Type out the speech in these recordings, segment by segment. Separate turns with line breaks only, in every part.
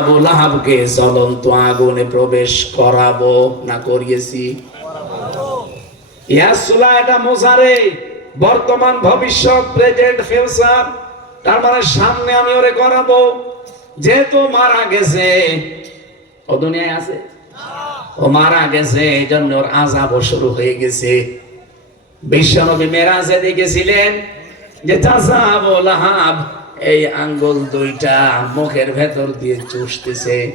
আবু লাহাবকে জ্বলন্ত আগুনে প্রবেশ করাবো না করিয়েছি। ইয়াসুলা এটা মোজারে, বর্তমান ভবিষ্যৎ প্রেজেন্ট ফিউচার, তার মানে সামনে আমি ওরে করাবো। যেহেতু মারা গেছে, ও দুনিয়ায় আছে? ও মারা গেছে এই জন্য ওর আজাবও শুরু হয়ে গেছে। বিশ্বনবী মেরাজে দেখেছিলেন যে চাচা আবু লাহাব এই আঙ্গুল দুইটা মুখের ভেতর দিয়ে চুষতেছে।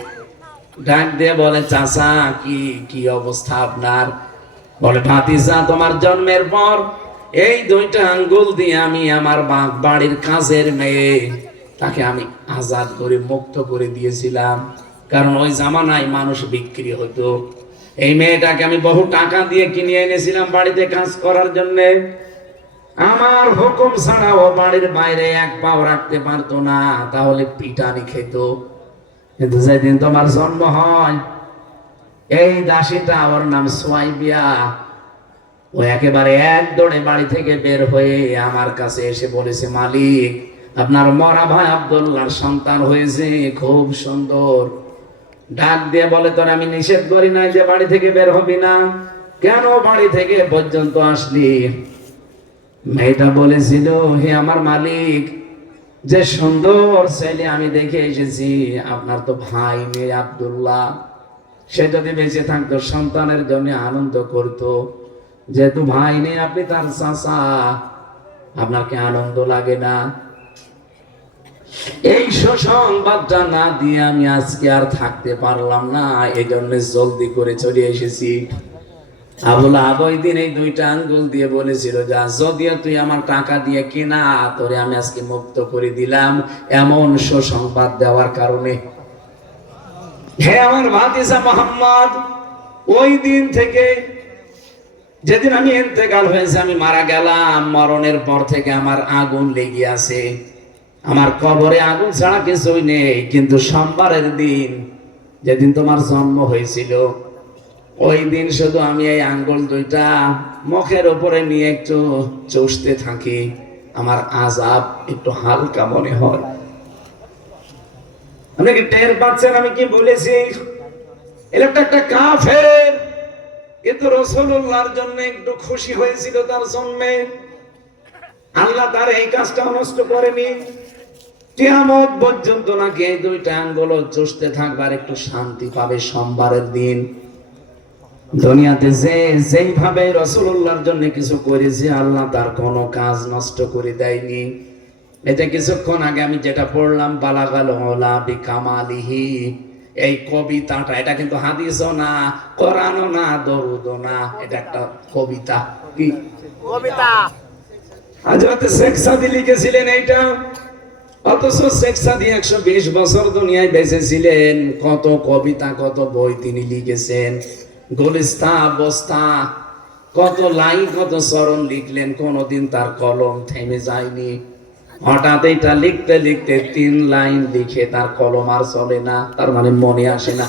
ডাক দিয়ে বলে, চাচা, কি কি অবস্থা আপনার? বলে, ভাতিজা, তোমার জন্মের পর এই দুইটা আঙ্গুল দিয়ে আমি আমার বাড়ির কাজের মেয়ে, তাকে আমি আজাদ করে মুক্ত করে দিয়েছিলাম। কারণ ওই জামানায় মানুষ বিক্রি হতো। এই মেয়েটাকে আমি বহু টাকা দিয়ে কিনে এনেছিলাম বাড়িতে কাজ করার জন্যে। আমার হুকুম ছাড়া ও বাড়ির বাইরে এক পাও রাখতে পারতো না, তাহলে পিটানি খেত। কিন্তু যেদিন তোমার জন্ম হয়, এই দাসীটা ওর নাম সোয়াইবিয়া, ও একেবারে এক দৌড়ে বাড়ি থেকে বের হয়ে আমার কাছে এসে বলেছে, মালিক, আপনার মরা ভাই আব্দুল্লাহর সন্তান হয়েছে, খুব সুন্দর। ডাক দিয়ে বলে, তোর আমি নিষেধ করি নাই যে বাড়ি থেকে বের হবি না। কেন বাড়ি থেকে পর্যন্ত আসলি? মেয়েটা বলেছিল হে আমার মালিক, যে সুন্দর ছেলে আমি দেখে এসেছি, আপনার তো ভাই মেয়ে আব্দুল্লাহ। সে যদি বেঁচে থাকতো, সন্তানের জন্য আনন্দ করত। যেহেতু ভাই নেই, আপনি তার চাচা, আপনার কি আনন্দ লাগে না? এই সুসংবাদটা না দিয়ে আমি আজকে আর থাকতে পারলাম না এই জন্য জলদি করে চলে এসেছি। আবুল আবই দিন এই দুইটা আঙ্গুল দিয়ে বলেছিল, যা যদিও তুই আমার টাকা দিয়ে কিনা, তোরে আমি আজকে মুক্ত করে দিলাম এমন সুসংবাদ দেওয়ার কারণে। আমার মোহাম্মদ, ওই দিন থেকে যেদিন আমি ইন্তেকাল হয়েছে, আমি মারা গেলাম। মরণের পর থেকে আমার আগুন লেগে আছে। আমার কবরে আগুন ছাড়া কিছুই নেই। কিন্তু সোমবারের দিন যেদিন তোমার জন্ম হয়েছিল ওই দিন শুধু আমি এই আঙ্গুল দুইটা মুখের উপরে নিয়ে একটু চষতে থাকি। আমার আজাব একটু হালকা মনে হয়। আপনি কি টের পাচ্ছেন আমি কি বলেছি? এটা একটা কাফের। কিন্তু রসুল্লাহর জন্য একটু খুশি হয়েছিল তার জন্মে আল্লাহ তার এই কাজটা নষ্ট করেনি। কিয়ামত পর্যন্ত নাকি এই দুইটা আঙ্গুল চষতে থাকবার একটু শান্তি পাবে সোমবারের দিন। দুনিয়াতে যে যেইভাবে রসুল্লাহর জন্য কিছু করেছে আল্লাহ তার কোনো কাজ নষ্ট করে দেয়নি। এটা কিছুক্ষণ আগে আমি যেটা পড়লাম বালাগাল ওলা বিকামালিহি এই কবিতাটা এটা কিন্তু হাদিসও না কোরআনও না দরুদও না এটা একটা কবিতা। কি?
কবিতা।
হাজরত শেখ সাদি লিখেছিলেন এইটা। অথচ শেখ সাদি একশো বিশ বছর দুনিয়ায় বেঁচেছিলেন কত কবিতা কত বই তিনি লিখেছেন। গুলিস্তা বস্তা কত লাইন, কত চরণ লিখলেন, কোনদিন তার কলম থেমে যায়নি। হঠাৎ এটা লিখতে লিখতে তিন লাইন লিখে তার কলম আর চলে না, তার মানে মনে আসে না।